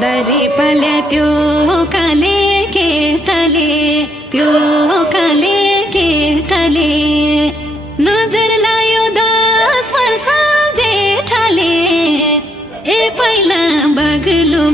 दरी पल्या त्यो काले केटाले त्यो काले केटाले नजर लायो 10 वर्ष जेठाले ए पहिला बाग्लो